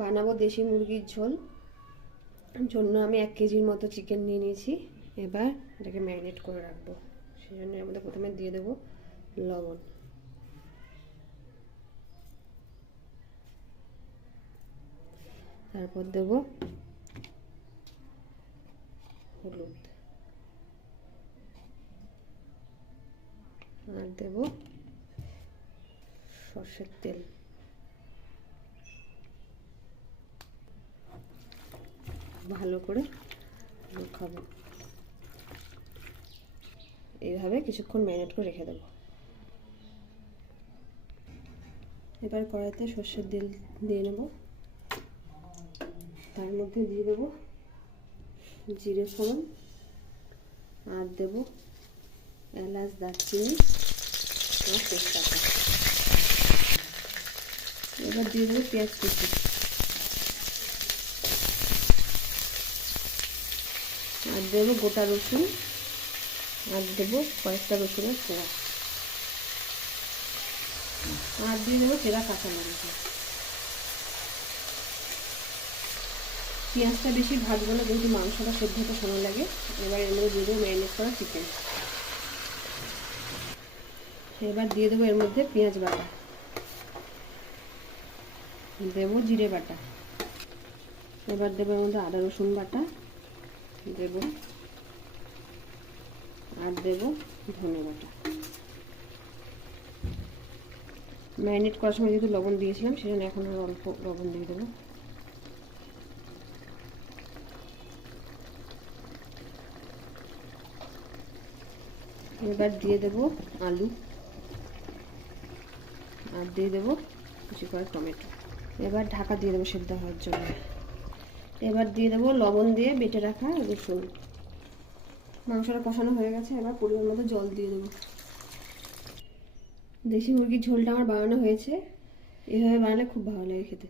বানাবো দেশি মুরগির ঝোল। জন্য আমি 1 কেজির মতো চিকেন নিয়ে নিয়েছি। এবার এটাকে ম্যারিনেট করে রাখবো। সেই জন্য এর মধ্যে প্রথমে দিয়ে দেবো লবণ, তারপর দেবো হলুদ, আর দেবো সরষের তেল। ভালো করে মাখাবো। এইভাবে কিছুক্ষণ ম্যারিনেট করে রেখে দেবো। এবার কড়াইতে সরষের তেল দিয়ে নেব। তার মধ্যে দিয়ে দেবো জিরে ফোড়ন, আর দেবো এলাচ, দারচিনি আর তেজপাতা। এবার দিয়ে দেবো পেঁয়াজ কুচি, আর দেবো গোটা রসুন, আর দেবো কয়েকটা রসুনের কোয়া, আর দিয়ে দেবো চেরা কাঁচা লঙ্কা। পেঁয়াজটা বেশি ভাজবো না, যেহেতু মাংসটা সেদ্ধ হতে সময় লাগে। এবার এর মধ্যে দিয়ে দেবো ম্যারিনেট করা চিকেন। এবার দিয়ে দেবো এর মধ্যে পেঁয়াজ বাটা, দেবো জিরে বাটা, এবার দেবো এর মধ্যে আদা রসুন বাটা দেবো, আর দেবো ধনে বাটা। ম্যারিনেট করার সময় যেহেতু লবণ দিয়েছিলাম, সেজন্য এখন আর অল্প লবণ দিয়ে দেবো। এবার দিয়ে দেবো আলু, আর দিয়ে দেবো কুচি করে টমেটো। এবার ঢাকা দিয়ে দেবো সেদ্ধ হওয়ার জন্য। এবার দিয়ে দেবো লবণ দিয়ে বেটে রাখা রসুন। মাংসটা কষানো হয়ে গেছে। এবার পরিমাণ মতো জল দিয়ে দেবো। দেশি মুরগির ঝোলটা আমার বানানো হয়েছে। এভাবে বানালে খুব ভালো লাগে খেতে।